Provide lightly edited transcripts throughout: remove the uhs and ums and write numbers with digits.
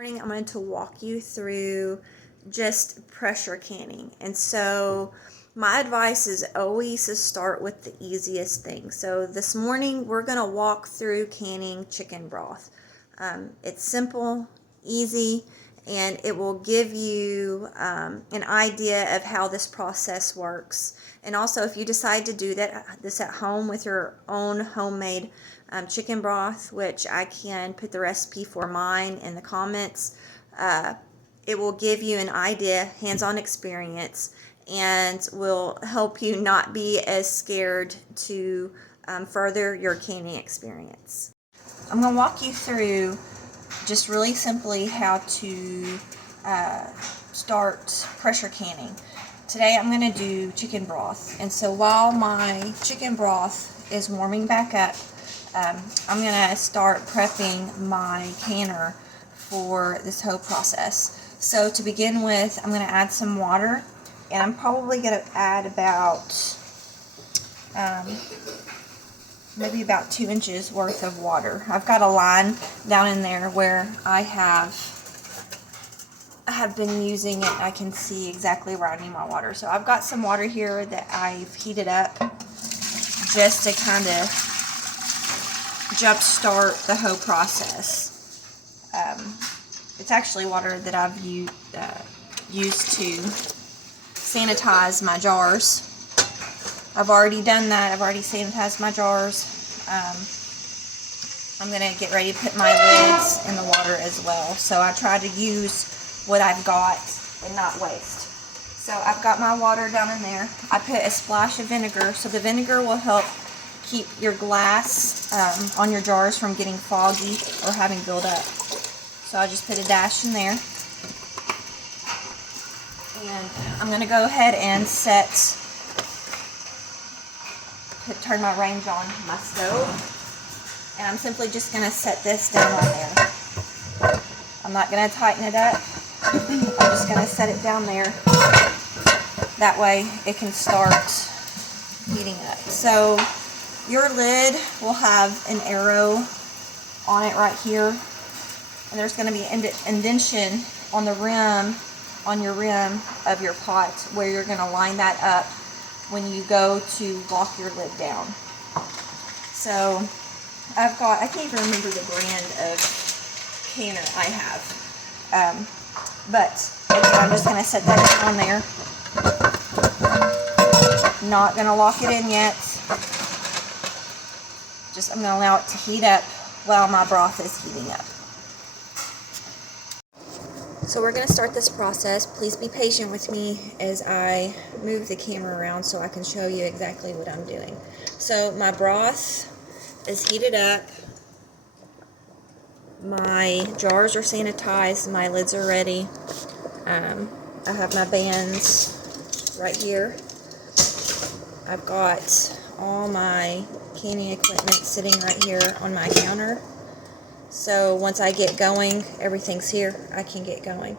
I'm going to walk you through just pressure canning. And so my advice is always to start with the easiest thing. So this morning we're going to walk through canning chicken broth. It's simple, easy, and it will give you an idea of how this process works. And also, if you decide to do this at home with your own homemade chicken broth, which I can put the recipe for mine in the comments, it will give you an idea, hands-on experience, and will help you not be as scared to further your canning experience. I'm going to walk you through just really simply how to start pressure canning. Today I'm going to do chicken broth, and so while my chicken broth is warming back up, I'm going to start prepping my canner for this whole process. So to begin with, I'm going to add some water, and I'm probably going to add about maybe about 2 inches worth of water. I've got a line down in there where I have been using it. I can see exactly where I need my water. So I've got some water here that I've heated up just to kind of jump start the whole process. It's actually water that I've used to sanitize my jars. I've already done that. I've already sanitized my jars. I'm going to get ready to put my lids in the water as well. So I try to use what I've got and not waste. So I've got my water down in there. I put a splash of vinegar. So the vinegar will help keep your glass on your jars from getting foggy or having buildup. So I just put a dash in there. And I'm going to go ahead and turn my range on my stove, and I'm simply just going to set this down on there. I'm not going to tighten it up. I'm just going to set it down there. That way it can start heating up. So your lid will have an arrow on it right here, and there's going to be an indentation on the rim, on your rim of your pot, where you're going to line that up when you go to lock your lid down. So I can't even remember the brand of canner I have. But I'm just going to set that on there. Not going to lock it in yet. I'm going to allow it to heat up while my broth is heating up. So we're going to start this process. Please be patient with me as I move the camera around so I can show you exactly what I'm doing. So my broth is heated up. My jars are sanitized. My lids are ready. I have my bands right here. I've got all my canning equipment sitting right here on my counter. So once I get going, everything's here. I can get going.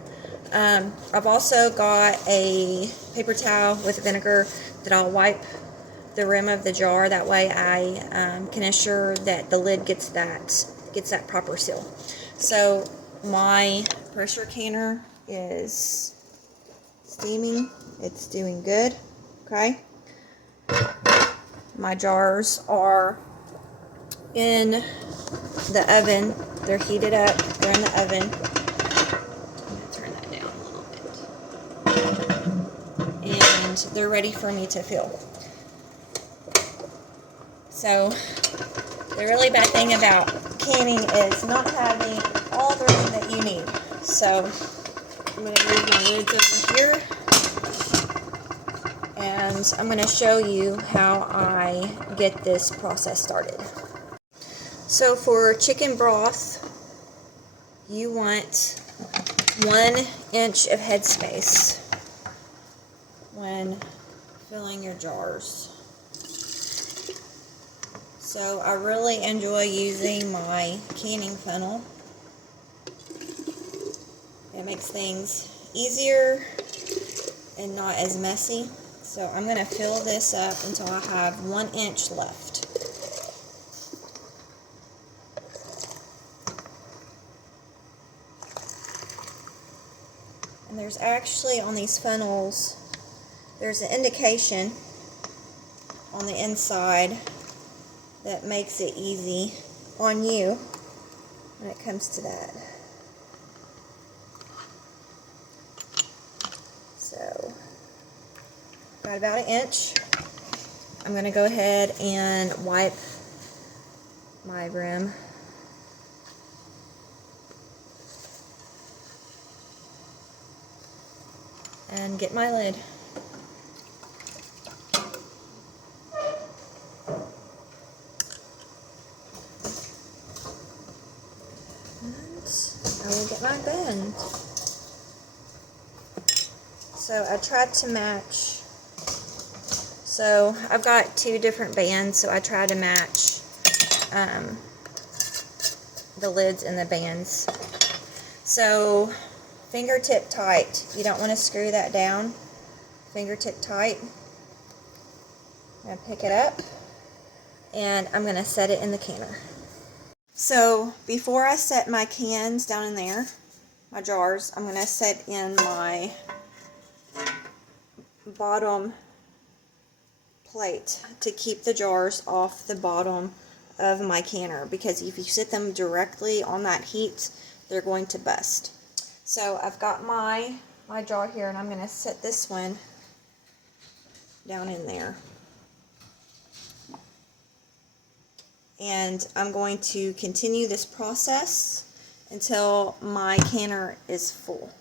I've also got a paper towel with vinegar that I'll wipe the rim of the jar. That way I can ensure that the lid gets that proper seal. So my pressure canner is steaming. It's doing good. Okay. My jars are in the oven. They're heated up. They're in the oven. I'm going to turn that down a little bit. And they're ready for me to fill. So the really bad thing about canning is not having all the room that you need. So I'm going to move my lids over here. And I'm going to show you how I get this process started. So for chicken broth, you want 1 inch of headspace when filling your jars. So I really enjoy using my canning funnel. It makes things easier and not as messy. So I'm going to fill this up until I have 1 inch left. And there's actually on these funnels, there's an indication on the inside that makes it easy on you when it comes to that. So, got about 1 inch. I'm going to go ahead and wipe my rim. And get my lid. And I will get my bend. So I tried to match. So I've got 2 different bands, so I tried to match the lids and the bands. So fingertip tight. You don't want to screw that down. Fingertip tight. I'm going to pick it up and I'm going to set it in the canner. So before I set my cans down in there, my jars, I'm going to set in my bottom plate to keep the jars off the bottom of my canner, because if you sit them directly on that heat, they're going to bust. So I've got my jar here, and I'm going to set this one down in there. And I'm going to continue this process until my canner is full.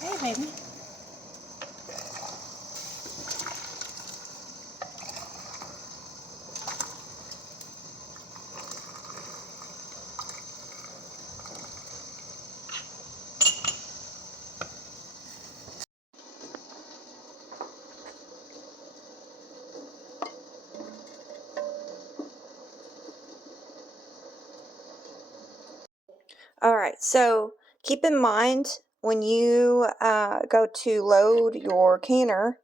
Hey, baby. Alright, so keep in mind when you go to load your canner,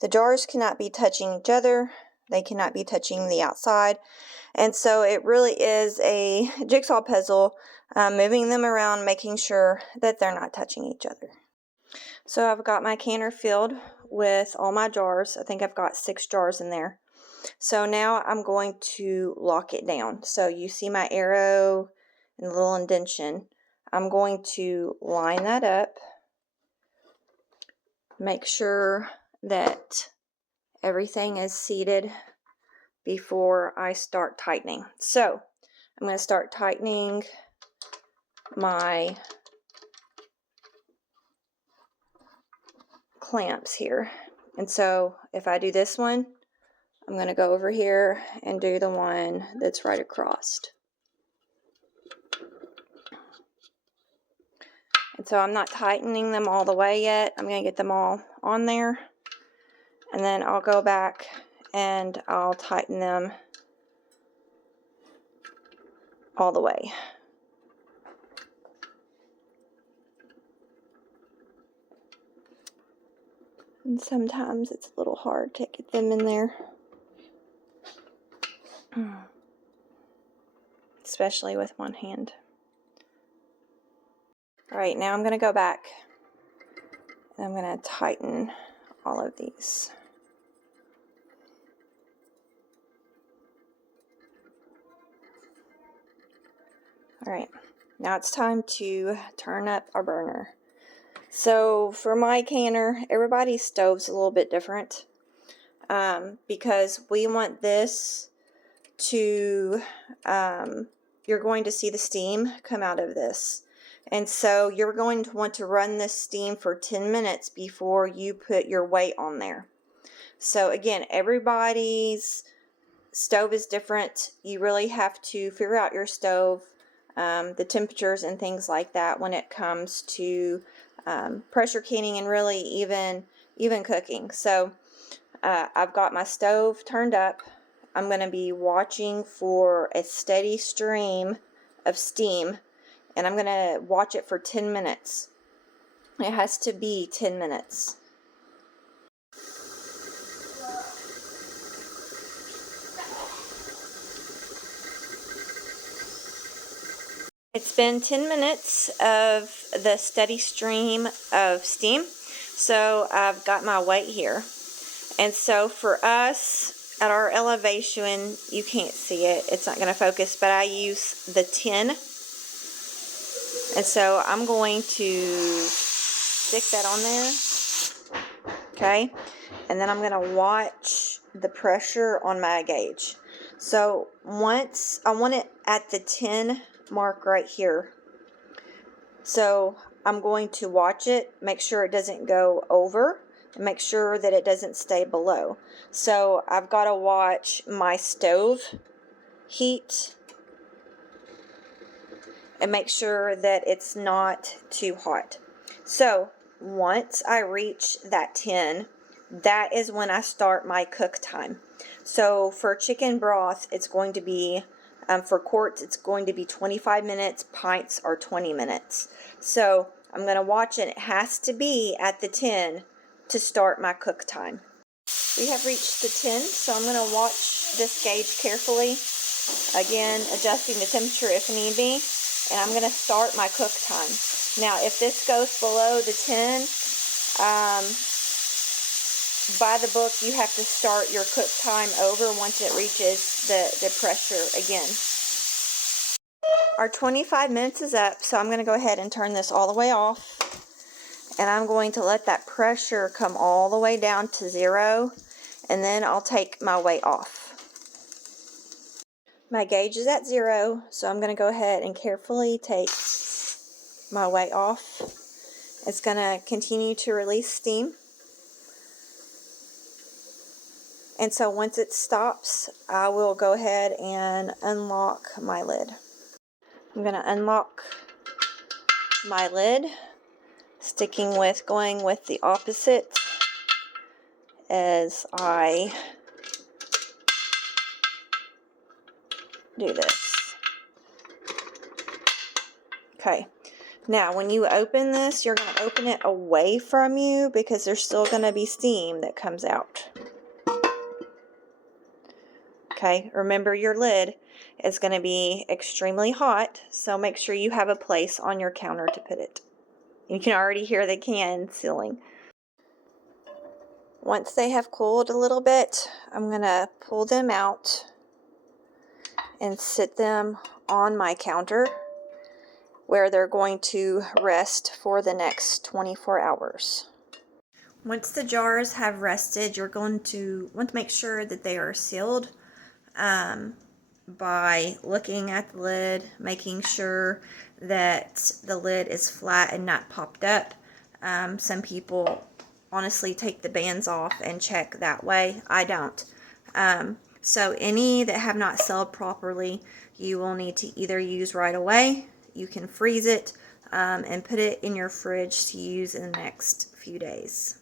the jars cannot be touching each other, they cannot be touching the outside, and so it really is a jigsaw puzzle, moving them around, making sure that they're not touching each other. So I've got my canner filled with all my jars. I think I've got 6 jars in there. So now I'm going to lock it down. So you see my arrow and the little indentation. I'm going to line that up, make sure that everything is seated before I start tightening. So I'm going to start tightening my clamps here. And so if I do this one, I'm going to go over here and do the one that's right across. And so I'm not tightening them all the way yet. I'm going to get them all on there. And then I'll go back and I'll tighten them all the way. And sometimes it's a little hard to get them in there. Especially with one hand. Alright, now I'm going to go back and I'm going to tighten all of these. Alright, now it's time to turn up our burner. So for my canner, everybody's stove's a little bit different, because we want this to, you're going to see the steam come out of this. And so you're going to want to run this steam for 10 minutes before you put your weight on there. So again, everybody's stove is different. You really have to figure out your stove, the temperatures and things like that when it comes to pressure canning and really even cooking. So I've got my stove turned up. I'm going to be watching for a steady stream of steam, and I'm going to watch it for 10 minutes. It has to be 10 minutes. It's been 10 minutes of the steady stream of steam. So I've got my weight here. And so for us, at our elevation, you can't see it. It's not going to focus, but I use the 10. And so I'm going to stick that on there. Okay. And then I'm going to watch the pressure on my gauge. So once I want it at the 10 mark right here. So I'm going to watch it, make sure it doesn't go over, and make sure that it doesn't stay below. So I've got to watch my stove heat and make sure that it's not too hot. So once I reach that 10, that is when I start my cook time. So for chicken broth, it's going to be, for quarts, it's going to be 25 minutes. Pints are 20 minutes. So I'm going to watch it. It has to be at the 10 to start my cook time. We have reached the 10, so I'm going to watch this gauge carefully. Again, adjusting the temperature if need be. And I'm going to start my cook time. Now, if this goes below the 10, by the book, you have to start your cook time over once it reaches the pressure again. Our 25 minutes is up, so I'm going to go ahead and turn this all the way off. And I'm going to let that pressure come all the way down to 0, and then I'll take my weight off. My gauge is at 0, so I'm going to go ahead and carefully take my weight off. It's going to continue to release steam. And so once it stops, I will go ahead and unlock my lid. I'm going to unlock my lid, going with the opposite as I do this. Okay. Now, when you open this, you're going to open it away from you because there's still going to be steam that comes out. Okay, remember your lid is going to be extremely hot, so make sure you have a place on your counter to put it. You can already hear the can sealing. Once they have cooled a little bit, I'm going to pull them out and sit them on my counter where they're going to rest for the next 24 hours. Once the jars have rested, you're going to want to make sure that they are sealed by looking at the lid, making sure that the lid is flat and not popped up. Some people honestly take the bands off and check that way. I don't. So any that have not sealed properly, you will need to either use right away. You can freeze it and put it in your fridge to use in the next few days.